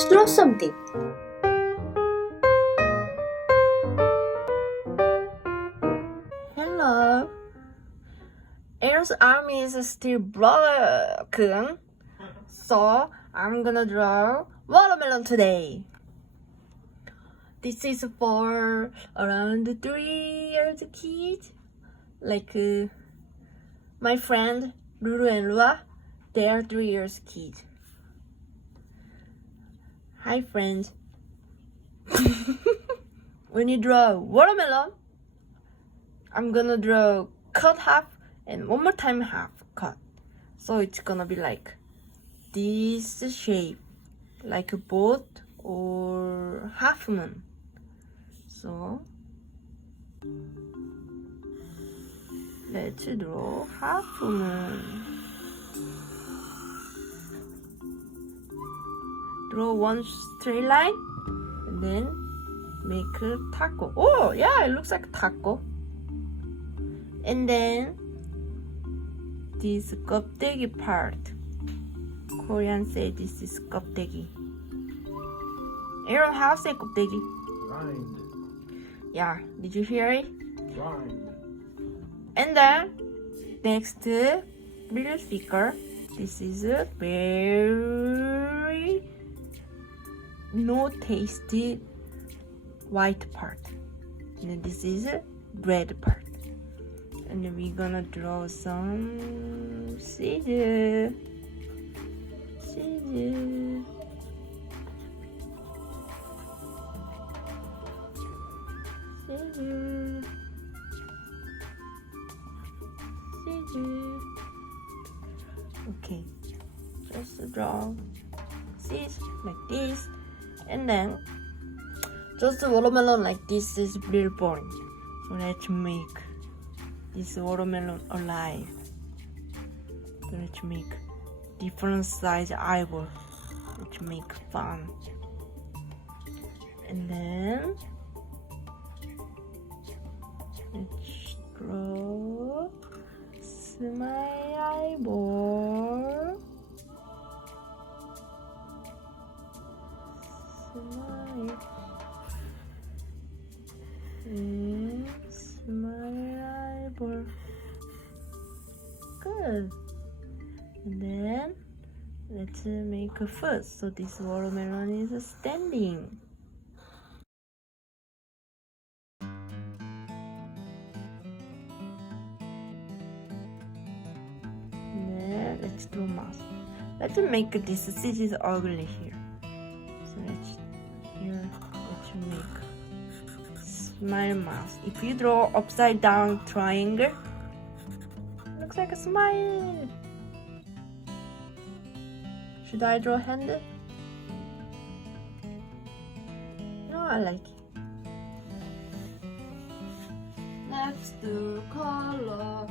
Let's draw something. Hello. Aaron's arm is still broken, so I'm gonna draw watermelon today. This is for around 3 years kid, like my friend Lulu and Lua. They are 3 years kid. Hi friends. When you draw watermelon, I'm gonna draw cut half and one more time half cut. So it's gonna be like this shape, like a boat or half moon. So let's draw half moon. Draw one straight line and then make a taco. Oh yeah, it looks like a taco. And then this 껍데기 part. Korean say this is 껍데기. Aaron, how say 껍데기? Rind. Yeah, did you hear it? Rind. And then next middle figure. This is a very no tasty white part. And then this is a red part. And then we're gonna draw some seeds. Seeds. Seeds. Seeds. Okay, just draw seeds like this, and then just a watermelon like this is really boring. So let's make this watermelon alive. So let's make different size eyeball. Let's make fun. And then let's draw smile eyeball. Smile. And smile eyeball. Good. And then let's make a foot. So this watermelon is standing. And then let's do mouth. Let's make this seed ugly here. So let's make smile mouth. If you draw upside down triangle, looks like a smile. Should I draw hand? No, I like it. Next color.